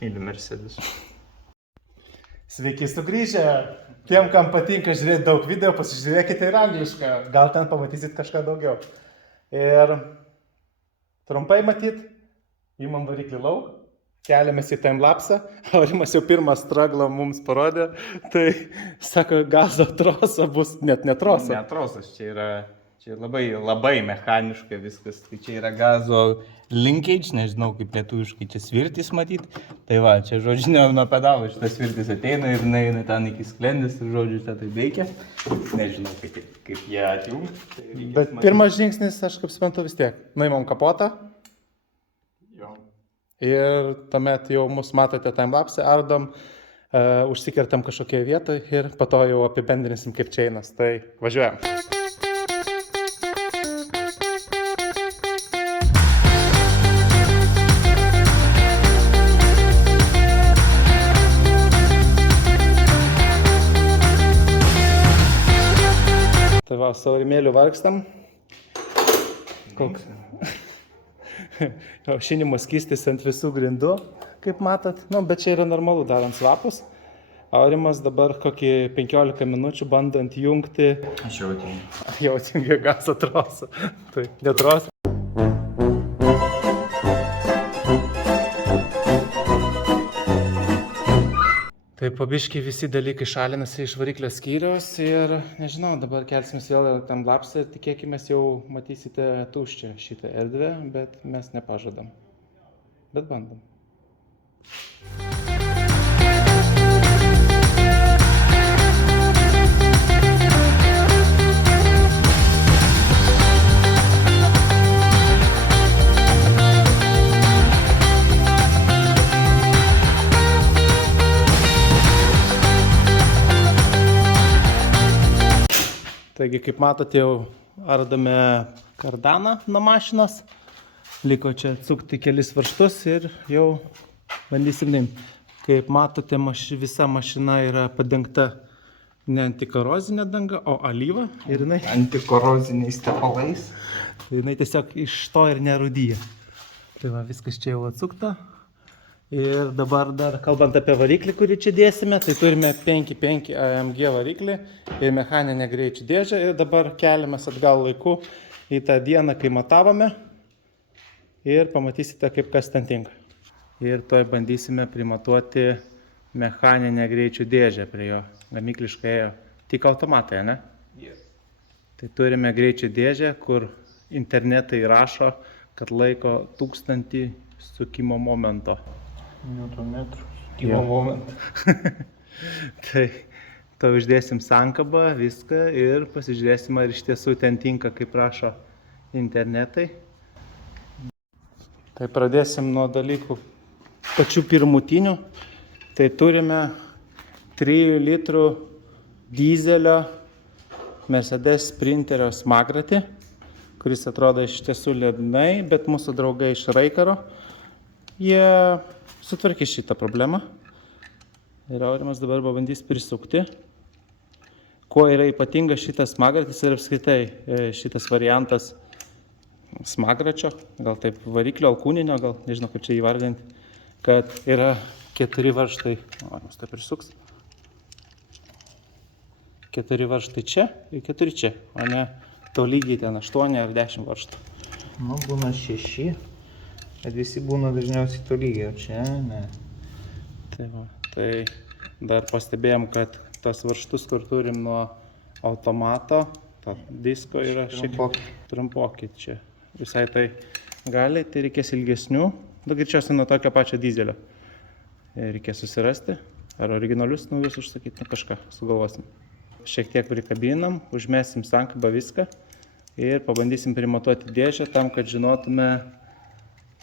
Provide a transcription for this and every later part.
myliu Mercedes. Sveiki sugrįžę. Tiem, kam patinka žiūrėti daug video, pasižiūrėkite ir anglišką. Gal ten pamatysit kažką daugiau. Ir trumpai matyt, įmam variklį lauk, keliamės į timelapsą. Aurimas jau pirmą straglą mums parodė. Tai sako, gazo trosa bus, net netrosa. Netrosas, čia labai mechaniška viskas. Tai čia yra gazo linkage, nežinau kaip lietuviškai čia svirtis matyt. Tai va, čia žodžiu, nuo pedalo šitas svirtis ateina ir eina ten iki sklendės ir žodžiu, čia tai veikia. Nežinau kaip jie atjungti. Bet pirmas žingsnis, aš kaip suprantu vis tiek. Nuimam kapotą. Jo. Ir tuomet jau mus matote timelapse, ardom, užsikertam kažkokioje vietoje ir po to jau apibendrinsim kaip čia einas. Tai važiuojam. Tai va, su Aurimėliu vargstam. Koks? Aušinimo skystis ant visų grindų, kaip matot. Nu, bet čia yra normalu darant svapus. Aurimas dabar kokį 15 minučių bandant jungti. Aš jau atjungiu. Jau atjungiu gazo trosą. Tai netrosą. Tai pabiškai visi dalykai šalinasi iš variklio skyriaus ir nežinau, dabar kelsimės vėl timelapsą ir tikėkime jau matysite tuščią šitą erdvę, bet mes nepažadam. Bet bandom. Taigi, kaip matote, jau ardome kardaną nuo mašinos. Liko čia atsukti kelis varžtus ir jau bandysim nuimti. Kaip matote, visa mašina yra padengta ne antikorozinė danga, o alyva. Ir jinai Antikoroziniais tepalais. jinai tiesiog iš to ir nerūdyja. Tai va, viskas čia jau atsukta. Ir dabar dar kalbant apie variklį, kurį čia dėsime, tai turime 5.5 AMG variklį ir mechaninę greičių dėžę. Ir dabar keliamės atgal laiku į tą dieną, kai matavome. Ir pamatysite, kaip kas ten tinka. Ir toj bandysime primatuoti mechaninę greičių dėžę prie jo. Gamykliškai ėjo tik automatai, ne? Yes. Tai turime greičių dėžę, kur internetai rašo, kad laiko 1000 sukimo momento. Newtonmetrų sukimo momentą. Tai to uždėsim sankabą, viską ir pasižiūrėsim, ar iš tiesų ten tinka, kaip rašo internetai. Tai pradėsim nuo dalykų pačių pirmutinių. Tai turime 3 litrų dizelio Mercedes Sprinterio smagratį, kuris atrodo iš tiesų liūdnai, bet mūsų draugai iš Raikaro, jie sutvarkys šitą problemą. Ir Aurimas dabar pabandys prisukti. Kuo yra ypatingas šitas smagratis ir apskritai šitas variantas smagračio, gal taip variklio alkūninio, gal nežinau kaip čia įvardinti, kad yra 4 varžtai. Aurimas taip prisuks. 4 varžtai čia ir 4 čia, o ne tolygiai ten 8 ar 10 varžtų. Nu, būna 6. Bet visi būna dažniausiai tolygiai, o čia ne. Tai va, tai dar pastebėjom, kad tas varžtus, kur turim nuo automato, to disko yra šiek tiek trumpoki čia. Visai tai gali, tai reikės ilgesnių, bet greičiausiai nuo tokio pačio dizelio. Reikės susirasti, ar originalius naujus užsakyti, kažką sugalvosim. Šiek tiek prikabinam, užmesim sankabą viską ir pabandysim primatuoti dėžę tam, kad žinotume,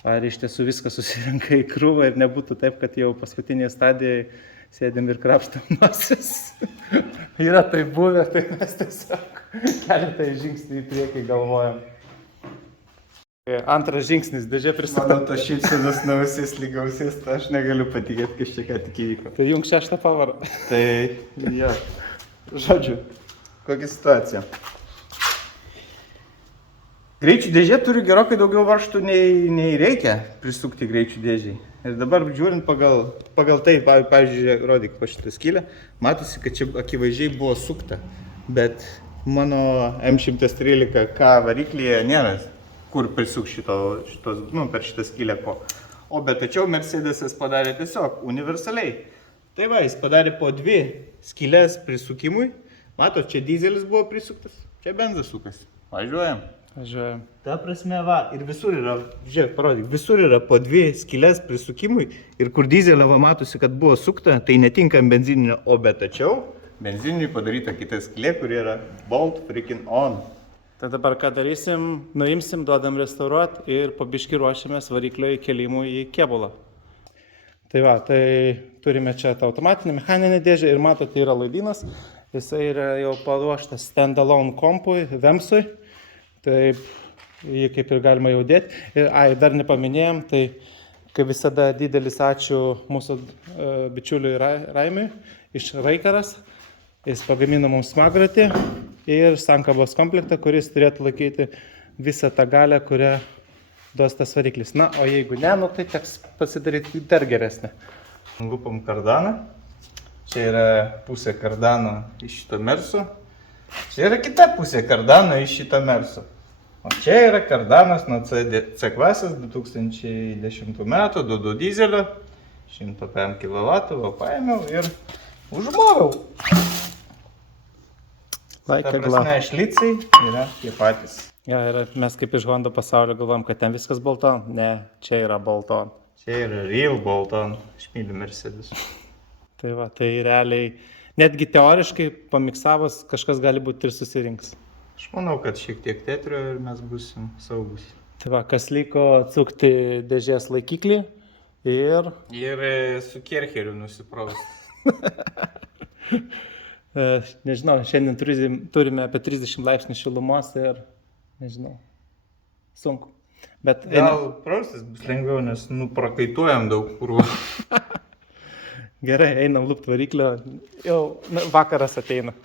ar iš tiesų viskas susirenka į krūvą ir nebūtų taip, kad jau paskutinėje stadijoje sėdim ir krapštam nosis. Yra tai buvę, tai mes tiesiog keletą žingsnių į priekį galvojam. Antras žingsnis, dėžė pristatoma. Mano tas šypsenas nuo ausies lyg ausies, tai aš negaliu patikėti, kas čia ką tik įvyko. Tai jung 6 pavarą. Tai, jo. Žodžiu, kokia situacija. Greičių dėžė turi gerokai daugiau varžtų nei reikia prisukti greičių dėžiai. Ir dabar žiūrint pagal tai, pavyzdžiui, rodyk po šitą skylę, matosi, kad čia akivaizdžiai buvo sukta. Bet mano M113K variklyje nėra, kur prisuk per šitą skylę ko. O bet tačiau Mercedesas padarė tiesiog universaliai. Tai va, jis padarė po 2 skylės prisukimui. Matot, čia dizelis buvo prisuktas, čia benzas sukasi. Važiuojam. Važiuojam. Ta prasme, va, ir visur yra, žiūrėk, parodyk, visur yra po 2 skylės prisukimui ir kur dizelio va matosi, kad buvo sukta, tai netinka benzininio, o bet tačiau benzininiui padaryta kita skylė, kur yra bolt freaking on. Tai dabar ką darysim, nuimsim, duodam restauruot ir po biškį ruošiamės variklio įkelimui į kėbulą. Tai va, tai turime čia tą automatinę mechaninę dėžę ir matote yra laidynas. Jisai yra jau paruoštas standalone kompui, Vemsui. Taip, jį kaip ir galima jau dėti. Ir dar nepaminėjom, tai kaip visada didelis ačiū mūsų bičiuliui Raimiui iš Raikaras. Jis pagamino mums smagratį ir sankabos komplektą, kuris turėtų laikyti visą tą galę, kurią duos tas variklis. Na, o jeigu ne, nu, tai teks pasidaryti dar geresnę. Lupam kardaną. Čia yra pusė kardano iš šito Merso. Čia yra kita pusė kardano iš šito Merso. O čia yra kardanas nuo C klasės 2010 metų, 2 dizelio, 105 kW, va paėmiau ir užmoviau. Ta prasme, šlicai yra tie patys. Ja, ir mes kaip iš Honda pasaulio galvom, kad ten viskas Bolton. Ne, čia yra Bolton. Čia yra real Bolton, aš myliu Mercedes. Tai va, tai realiai, netgi teoriškai pamiksavus kažkas gali būti ir susirinks. Aš manau, kad šiek tiek tetrio ir mes būsim saugus. Tai va, kas liko atsukti dėžės laikiklį ir... Ir su Kercheriu nusipraust. Nežinau, šiandien turime apie 30 laipsnių šilumos ir, nežinau, sunku. Bet gal praustis bus lengviau, nes prakaituojam daug purvo. Gerai, einam lupt variklio, jau vakaras ateina.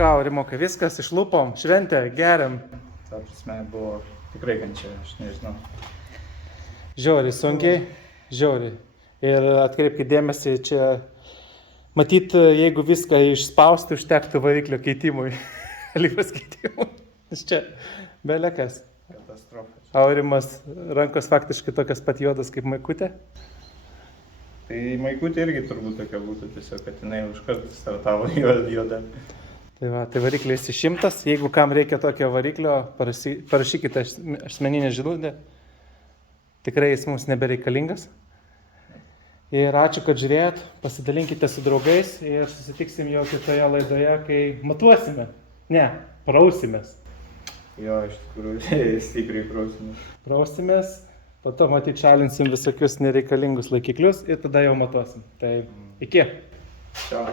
Ką, Rimokai, viskas išlupom, šventę, geriam. Ta prasme, buvo tikrai gančia, aš nežinau. Žiauriai sunkiai, žiauriai. Ir atkreipkite dėmesį, čia matyt, jeigu viską išspausti, užtektų variklio keitimui, alyvos keitimui. Nes čia belekas. Katastrofa. Aurimas rankos faktiškai tokias pat juodas kaip Maikutė. Tai Maikutė irgi turbūt tokia būtų, tiesiog, kad jinai užkart startavo juoda. Tai va, tai variklis 100, jeigu kam reikia tokio variklio, parašykite asmeninę žinutę. Tikrai jis mums nebereikalingas. Ir ačiū, kad žiūrėjot, pasidalinkite su draugais ir susitiksim jau kitoje laidoje, kai matuosime. Ne, prausimės. Jo, iš tikrųjų, stipriai prausimės. Prausimės, po to matyt šalinsim visokius nereikalingus laikiklius ir tada jau matuosim. Tai iki. Ciao.